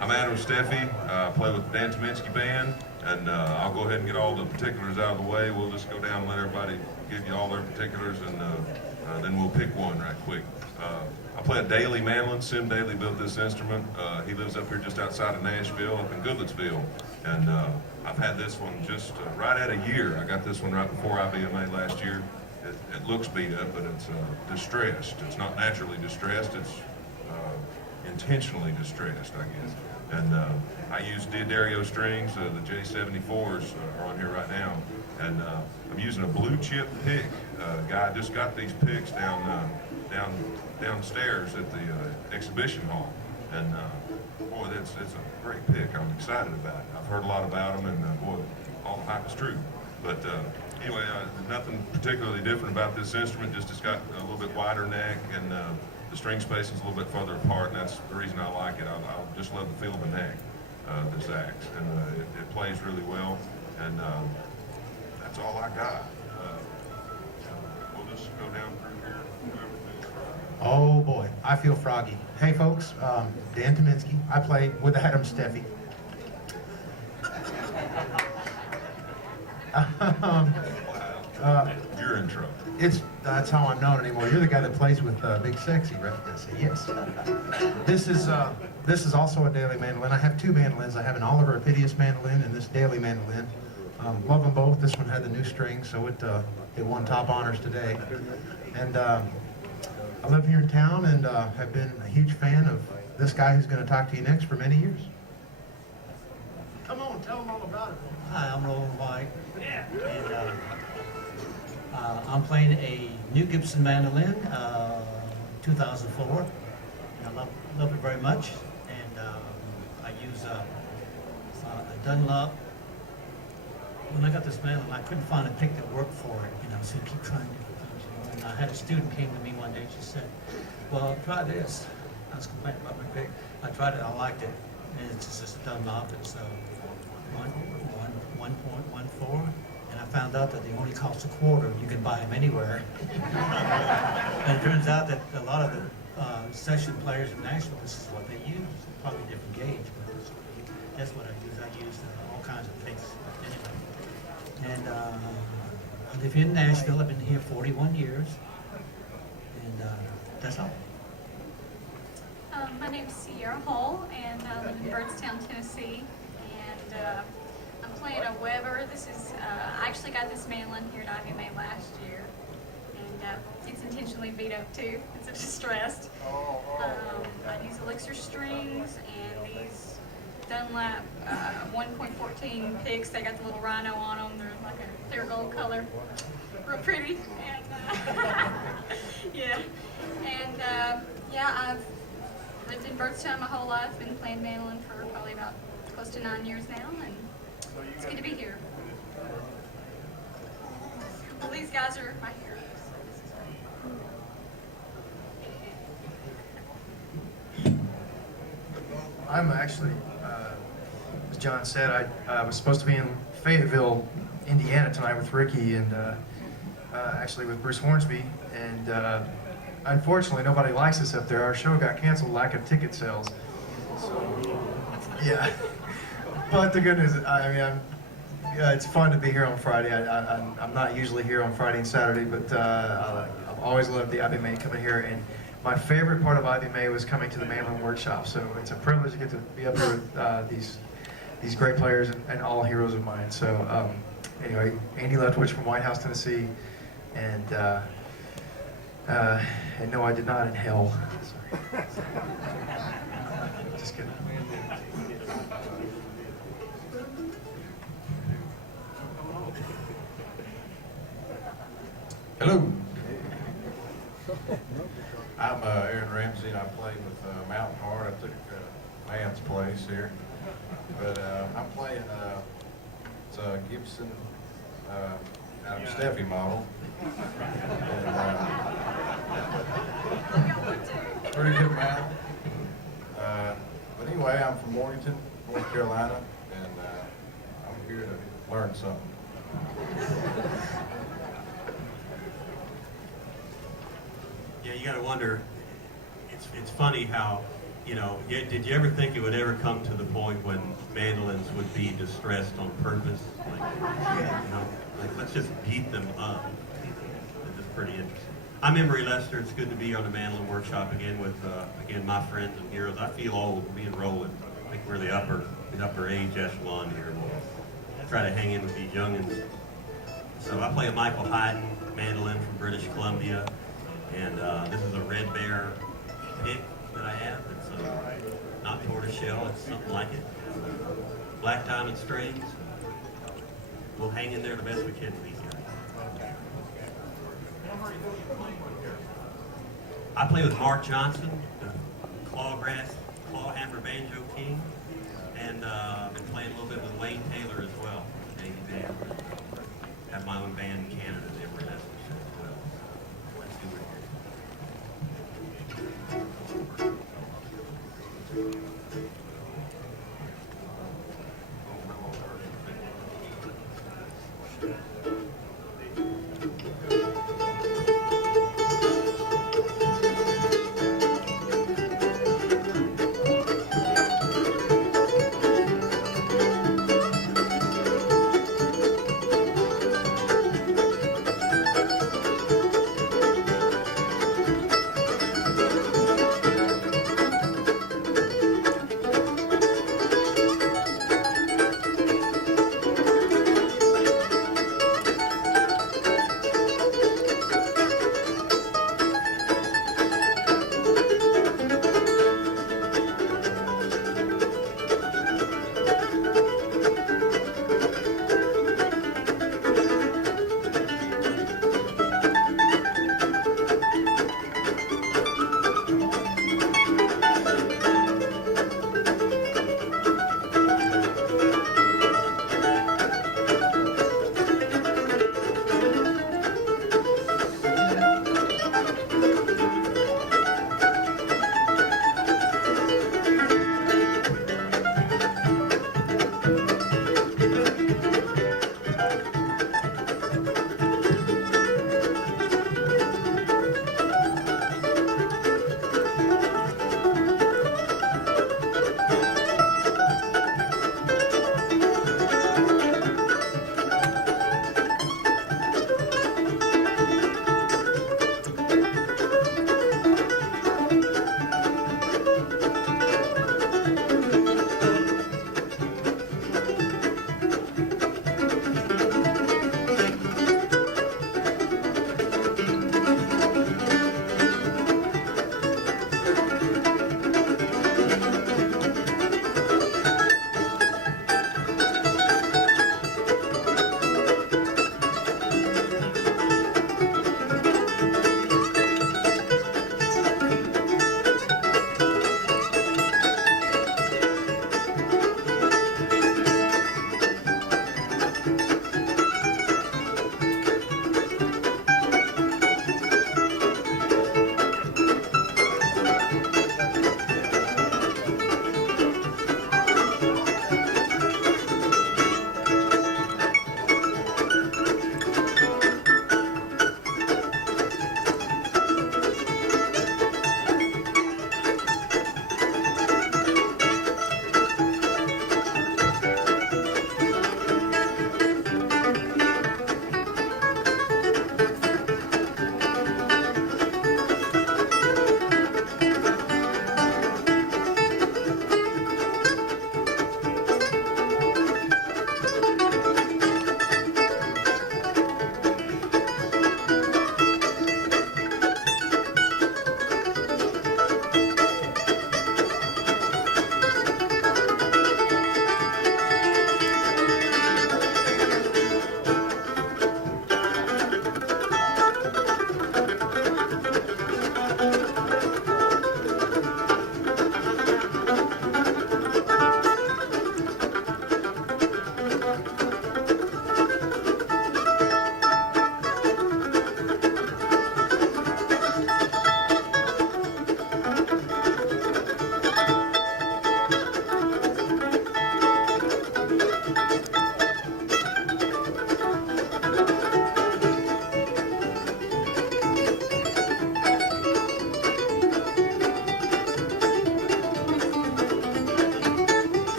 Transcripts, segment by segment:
I'm Adam Steffey. I play with the Tyminski band, and I'll go ahead and get all the particulars out of the way. We'll just go down and let everybody give you all their particulars, and then we'll pick one right quick. I play a Daly mandolin. Sim Daly built this instrument. He lives up here just outside of Nashville, up in Goodlettsville, and I've had this one just right at a year. I got this one right before IBMA last year. It looks beat up, but it's distressed. It's not naturally distressed. It's intentionally distressed, I guess. And I use D'Addario strings. The J74s are on here right now. And I'm using a blue chip pick. Guy just got these picks downstairs at the exhibition hall. And boy, it's a great pick. I'm excited about it. I've heard a lot about them, and boy, all the hype is true. But anyway, nothing particularly different about this instrument. Just it's got a little bit wider neck, and the string spacing is a little bit further apart, and that's the reason I like it. I just love the feel of the neck, this axe, and it plays really well. And that's all I got. We'll just go down through here. Oh boy, I feel froggy. Hey folks, Dan Tyminski. I play with Adam Steffey. You're in trouble. That's how I'm known anymore. You're the guy that plays with Big Sexy, right? Yes. This is also a Daly mandolin. I have two mandolins. I have an Oliver Epidius mandolin and this Daly mandolin. Love them both. This one had the new string, so it won top honors today. And I live here in town and have been a huge fan of this guy who's going to talk to you next for many years. Come on, tell them all about it. Hi, I'm Roland White. And I'm playing a new Gibson mandolin, 2004. And I love it very much. And I use a Dunlop. When I got this mandolin, I couldn't find a pick that worked for it, so I keep trying different things. And I had a student came to me one day, she said, well, try this. I was complaining about my pick. I tried it, I liked it. And it's just a Dunlop. It's 1.14. And I found out that they only cost $0.25. You can buy them anywhere. And it turns out that a lot of the session players in Nashville, this is what they use. Probably a different gauge, but that's what I use. I use all kinds of picks anyway. And I live in Nashville. I've been here 41 years. And that's all. My name is Sierra Hall, and I live in Birdstown, Tennessee. And I'm playing a Weber. This is, I actually got this mandolin here at IBMA last year. And it's intentionally beat up too. It's distressed. I use elixir strings and these Dunlap 1.14 picks. They got the little rhino on them. They're like a clear gold color. Real pretty. And yeah. And yeah, I've lived in Birdstown my whole life. Been playing mandolin for probably about close to 9 years now, and it's good to be here. Well, these guys are my heroes. So this is great. I'm actually, as John said, I was supposed to be in Fayetteville, Indiana tonight with Ricky and actually with Bruce Hornsby, and unfortunately nobody likes us up there. Our show got canceled, lack of ticket sales. So, yeah. But the good news, it's fun to be here on Friday. I'm not usually here on Friday and Saturday, but I've always loved the IBMA coming here. And my favorite part of IBMA was coming to the mandolin workshop. So it's a privilege to get to be up here with these great players and all heroes of mine. So anyway, Andy Leftwich from White House, Tennessee, and no, I did not inhale. Sorry. Just kidding. Hello. I'm Aaron Ramsey, and I play with Mountain Hard. I took Man's place here, but I'm playing. It's a Gibson out of Steffey model. And, pretty good mount. But anyway, I'm from Morganton, North Carolina, and I'm here to learn something. Yeah, you got to wonder. It's funny how did you ever think it would ever come to the point when mandolins would be distressed on purpose? Like let's just beat them up. It's pretty interesting. I'm Emory Lester. It's good to be on the Mandolin Workshop again with, again, my friends and heroes. I feel old being rolling. I think we're the upper age echelon here. We'll try to hang in with these youngins. So I play a Michael Hyden mandolin from British Columbia, and this is a red bear pick that I have. It's not tortoiseshell, it's something like it. Black diamond strings. We'll hang in there the best we can with these guys. I play with Mark Johnson, the clawhammer banjo king, and I've been playing a little bit with Wayne Taylor as well. Have my own band in Canada, the Emory Lester as well. Let's see what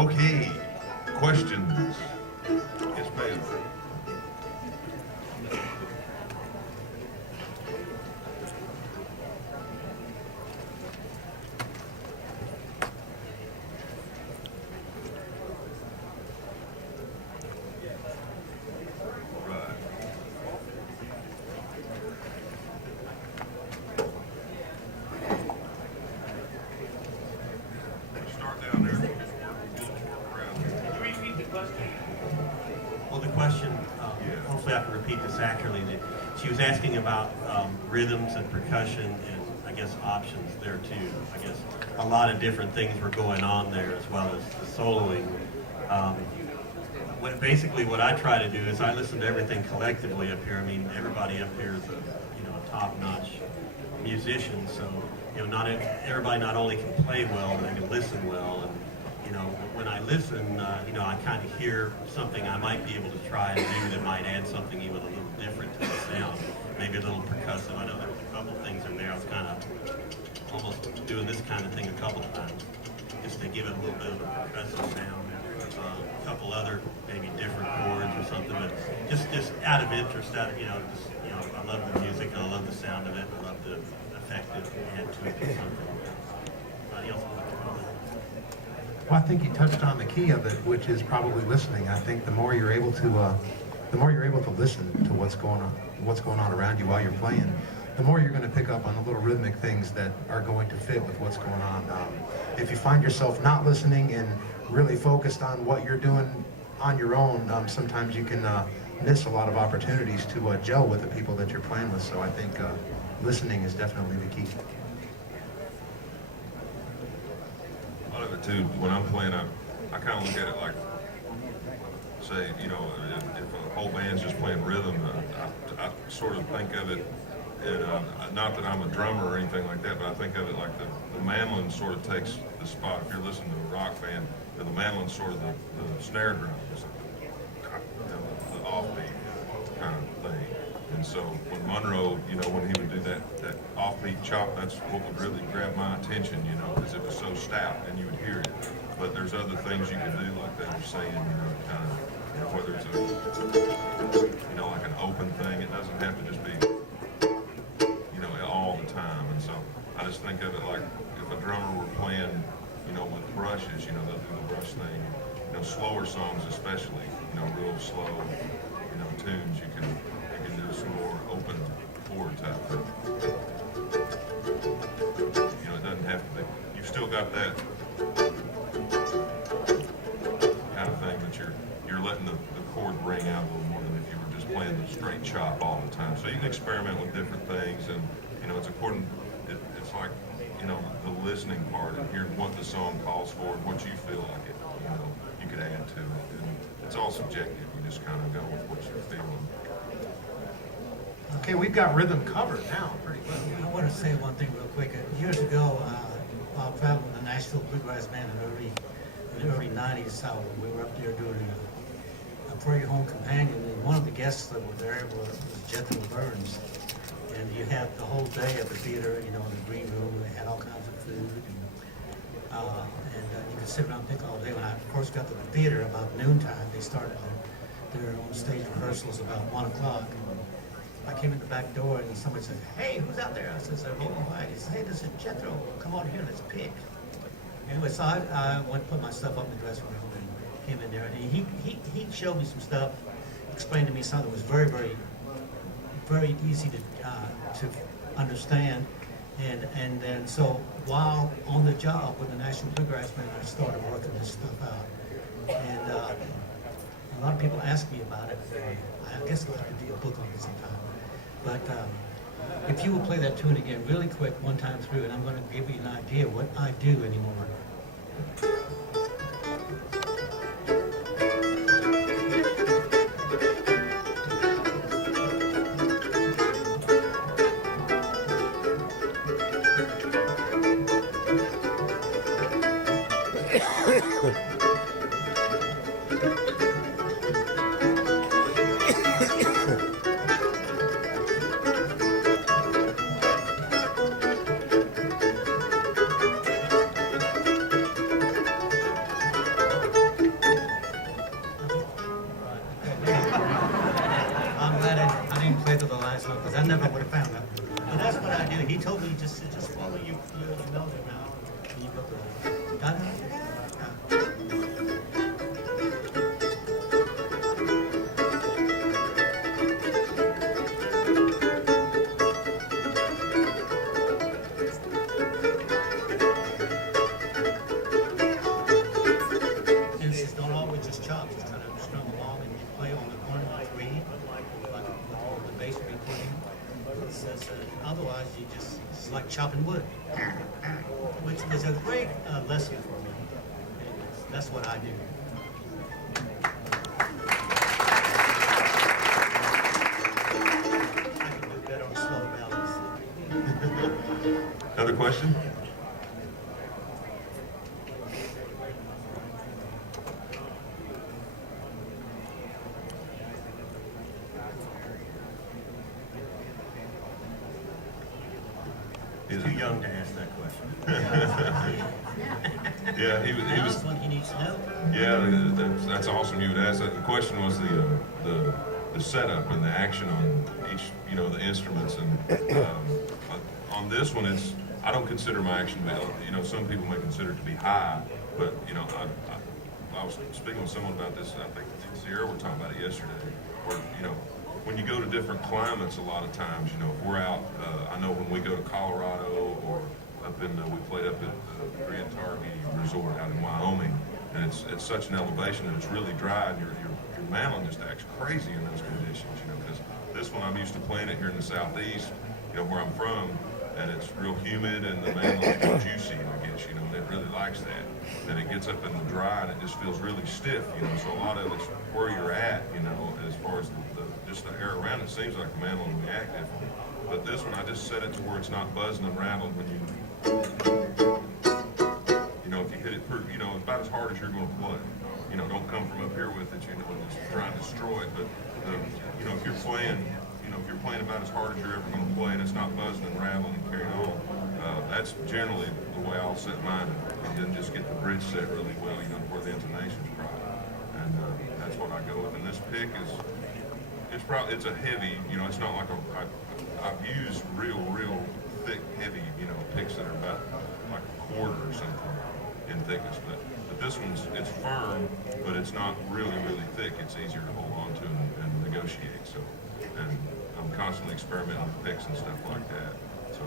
Okay, questions? Yes, ma'am. Right. Start down there. Well, the question, Yeah. hopefully I can repeat this accurately. She was asking about rhythms and percussion and I guess options there too. I guess a lot of different things were going on there as well as the soloing. Basically what I try to do is I listen to everything collectively up here. I mean, everybody up here is a top-notch musician, so not everybody not only can play well, but they can listen well. And when I listen, I kind of hear something I might be able to try and do that might add something even a little different to the sound. Maybe a little percussive. I know there was a couple things in there. I was kind of almost doing this kind of thing a couple times, just to give it a little bit of a percussive sound. A couple other maybe different chords or something, but just out of interest, I love the music and I love the sound of it. I love the effect it had to it or something. Anybody else want to comment? Well, I think you touched on the key of it, which is probably listening. I think the more you're able to listen to what's going on around you while you're playing, the more you're going to pick up on the little rhythmic things that are going to fit with what's going on. If you find yourself not listening and really focused on what you're doing on your own, sometimes you can miss a lot of opportunities to gel with the people that you're playing with. So I think listening is definitely the key. A lot of it too, when I'm playing, I kind of look at it like, say, if a whole band's just playing rhythm, I sort of think of it, not that I'm a drummer or anything like that, but I think of it like the mandolin sort of takes the spot. If you're listening to a rock band, the mandolin's sort of the snare drum, the offbeat kind of thing. And so when Monroe, when he would do that offbeat chop, that's what would really grab my attention, because it was so stout and you would hear it. But there's other things you can do, like they were saying, kind of, whether it's like an open thing, it doesn't have to just be, all the time. And so I just think of it like if a drummer were playing, with brushes, they'll do the brush thing. Slower songs especially, real slow, tunes, you can do some more open chord type thing. It doesn't have to be. You've still got that kind of thing, but you're letting the chord ring out a little more than if you were just playing the straight chop all the time. So you can experiment with different things, and it's like the listening part and hearing what the song calls for and what you feel like it, you could add to it. And it's all subjective. You just kind of go with what you're feeling. Okay, we've got rhythm covered now, pretty well. I want to say one thing real quick. Years ago, while traveling with the Nashville Bluegrass Band in the early 90s, we were up there doing a Prairie Home Companion, and one of the guests that were there was Jethro Burns. And you had the whole day at the theater, in the green room, they had all kinds of food. And you could sit around and pick all day. When I first got to the theater about noontime, they started their own stage rehearsals about 1 o'clock. I came in the back door and somebody said, "Hey, who's out there?" I said, "Oh, hi." He said, "Hey, this is Jethro. Come on here, let's pick." Anyway, so I went and put my stuff up in the dressing room and came in there. And he showed me some stuff, explained to me something that was very, very, very easy to understand. And then so while on the job with the National Bluegrass Band, I started working this stuff out. And a lot of people ask me about it. I guess I'll have to do a book on it sometime. But if you will play that tune again really quick one time through, and I'm going to give you an idea what I do anymore. to the last note, because I never would have found that. But that's what I do. He told me just follow your melody now. And you put the da da da da. Don't always just chop, just kind of strum along and you play on the 1 and 3, like the bass beat playing. Otherwise, it's like chopping wood, which is a great lesson for me. That's what I do. I can do better on slow ballads. Another question? Too young to ask that question. Yeah, he was. That's what he needs to know. Yeah, that's awesome. You would ask that. The question was the setup and the action on each, the instruments. And on this one, I don't consider my action. Some people may consider it to be high, but I was speaking with someone about this. I think Sierra were talking about it yesterday. Where when you go to different climates, a lot of times, if we're out, I know when we go to Colorado or up in, we played up at the Grand Targhee Resort out in Wyoming, and it's such an elevation and it's really dry, and your mandolin just acts crazy in those conditions, because this one I'm used to playing it here in the southeast, where I'm from, and it's real humid and the mandolin's real juicy, I guess, and it really likes that. Then it gets up in the dry and it just feels really stiff, so a lot of it's where you're at, as far as just the air around it. Seems like the mandolin will be active. But this one, I just set it to where it's not buzzing and rattling when you, if you hit it, about as hard as you're going to play. Don't come from up here with it, and just try and destroy it. But if you're playing, about as hard as you're ever going to play, and it's not buzzing and rattling and carrying on, that's generally the way I'll set mine, and then just get the bridge set really well, where the intonation's proper. And that's what I go with. And this pick is. It's a heavy, it's not like I've used real thick, heavy, picks that are about like a quarter or something in thickness, but this one's, it's firm, but it's not really thick. It's easier to hold on to and negotiate, so, and I'm constantly experimenting with picks and stuff like that, so,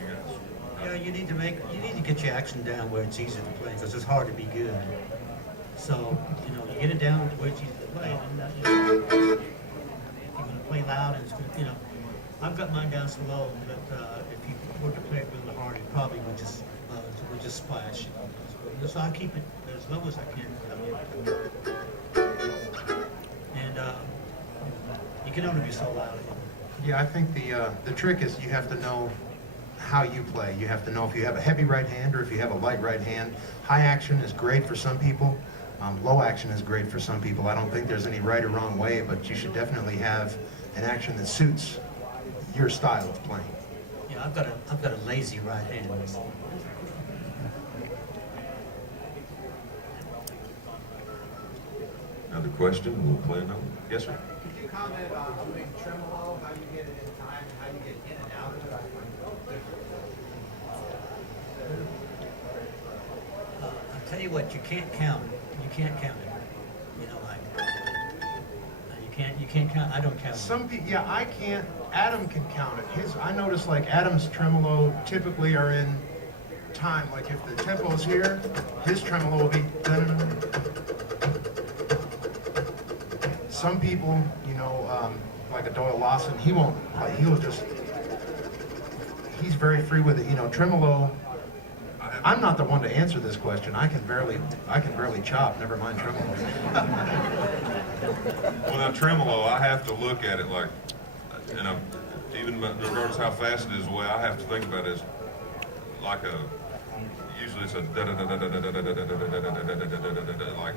you guys. Yeah, you need to get your action down where it's easy to play, because it's hard to be good. So, you get it down where it's easy to play. And, you're going to play loud, and it's good, I've got mine down slow, but if you were to play it really hard, it probably would just splash. So I keep it as low as I can. And you can only be so loud. Yeah, I think the trick is you have to know how you play. You have to know if you have a heavy right hand or if you have a light right hand. High action is great for some people. Low action is great for some people. I don't think there's any right or wrong way, but you should definitely have an action that suits your style of playing. Yeah, I've got a lazy right hand. Another question, we'll play another. Yes, sir. Could you comment on doing tremolo, how you get it in time, and how you get in and out of it? I'll tell you what, you can't count it. You can't count it. You can't count. I don't count it. Some people, yeah, I can't. Adam can count it. I notice like Adam's tremolo typically are in time. Like if the tempo is here, his tremolo will be. Dun. Some people, like a Doyle Lawson, he won't play. He's very free with it. Tremolo. I'm not the one to answer this question. I can barely chop. Never mind tremolo. Well, now tremolo, I have to look at it like, and even regardless how fast it is, the way I have to think about it is like usually it's a da da da da da da da da da da da da da da da, like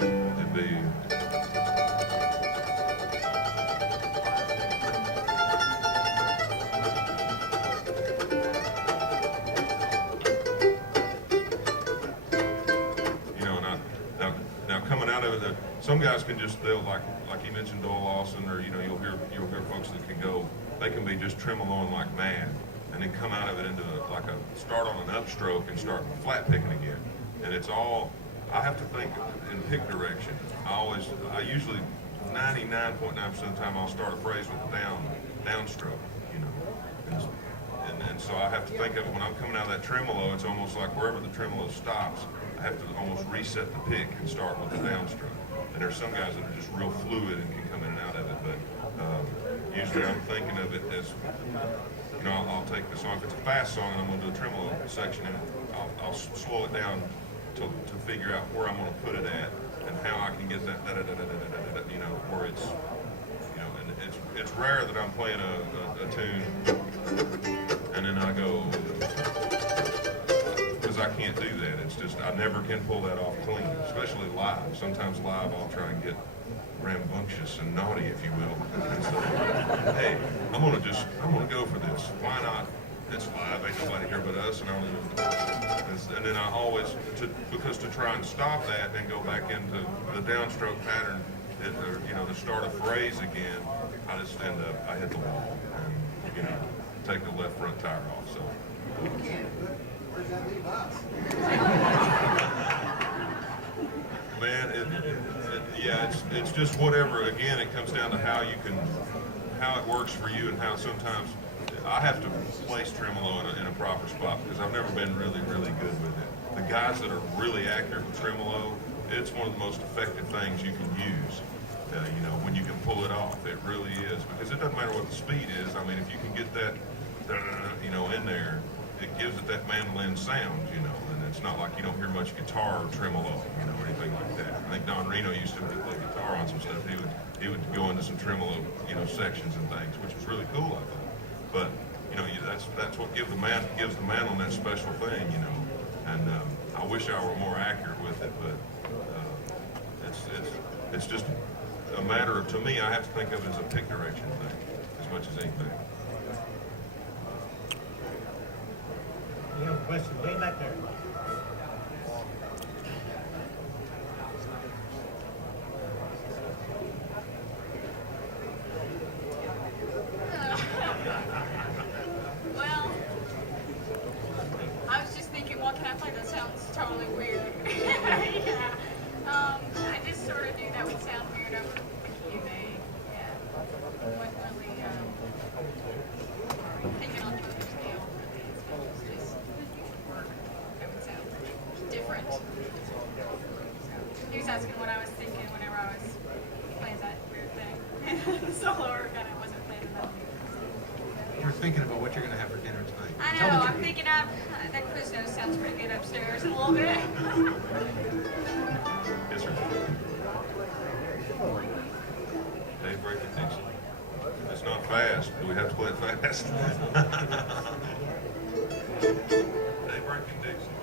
it'd be. Some guys can just, they'll like he mentioned Doyle Lawson, or you'll hear folks that can go. They can be just tremoloing like mad, and then come out of it into like a start on an upstroke and start flat picking again. And it's all I have to think in pick direction. I usually 99.9% of the time I'll start a phrase with a downstroke, and so I have to think of it when I'm coming out of that tremolo. It's almost like wherever the tremolo stops, I have to almost reset the pick and start with the downstroke. And there's some guys that are just real fluid and can come in and out of it, but usually I'm thinking of it as, I'll take the song. If it's a fast song and I'm going to do a tremolo section in it, I'll slow it down to figure out where I'm going to put it at and how I can get that, where it's, and it's rare that I'm playing a tune and then I go, because I can't do that. It's just, I never can pull that off clean, especially live. Sometimes live I'll try and get rambunctious and naughty, if you will, and say, hey, I'm gonna go for this. Why not? It's live, ain't nobody here but us, and I don't even, and then I always, because to try and stop that and go back into the downstroke pattern, to start a phrase again, I just end up, I hit the wall and, take the left front tire off, so. Where's that leave us? Man, it's just whatever. Again, it comes down to how it works for you, and how sometimes I have to place tremolo in a proper spot because I've never been really, really good with it. The guys that are really accurate with tremolo, it's one of the most effective things you can use. When you can pull it off, it really is, because it doesn't matter what the speed is. I mean, if you can get that, in there, it gives it that mandolin sound, and it's not like you don't hear much guitar or tremolo, or anything like that. I think Don Reno used to play guitar on some stuff. He would go into some tremolo, sections and things, which was really cool, I thought. But that's what gives the mandolin that special thing, And I wish I were more accurate with it, but it's just a matter of, to me, I have to think of it as a pick direction thing as much as anything. You have a question way back there. Well, I was just thinking, what can I play that sounds totally weird? Yeah. I just sort of knew that would sound weird over the IBMA. Yeah. Wasn't really thinking on the other scale for these. It was just work that would sound different. So, he was asking what I was thinking whenever I was playing that weird thing. The solo work, and I wasn't playing that. You're thinking about what you're going to have for dinner tonight. I Tell know, the I'm truth. thinking that Quiznos sounds pretty good upstairs in a little bit. Yes, sir. Dave Breaking Dixon. It's not fast. Do we have to play it fast? Dave Breaking Dixon.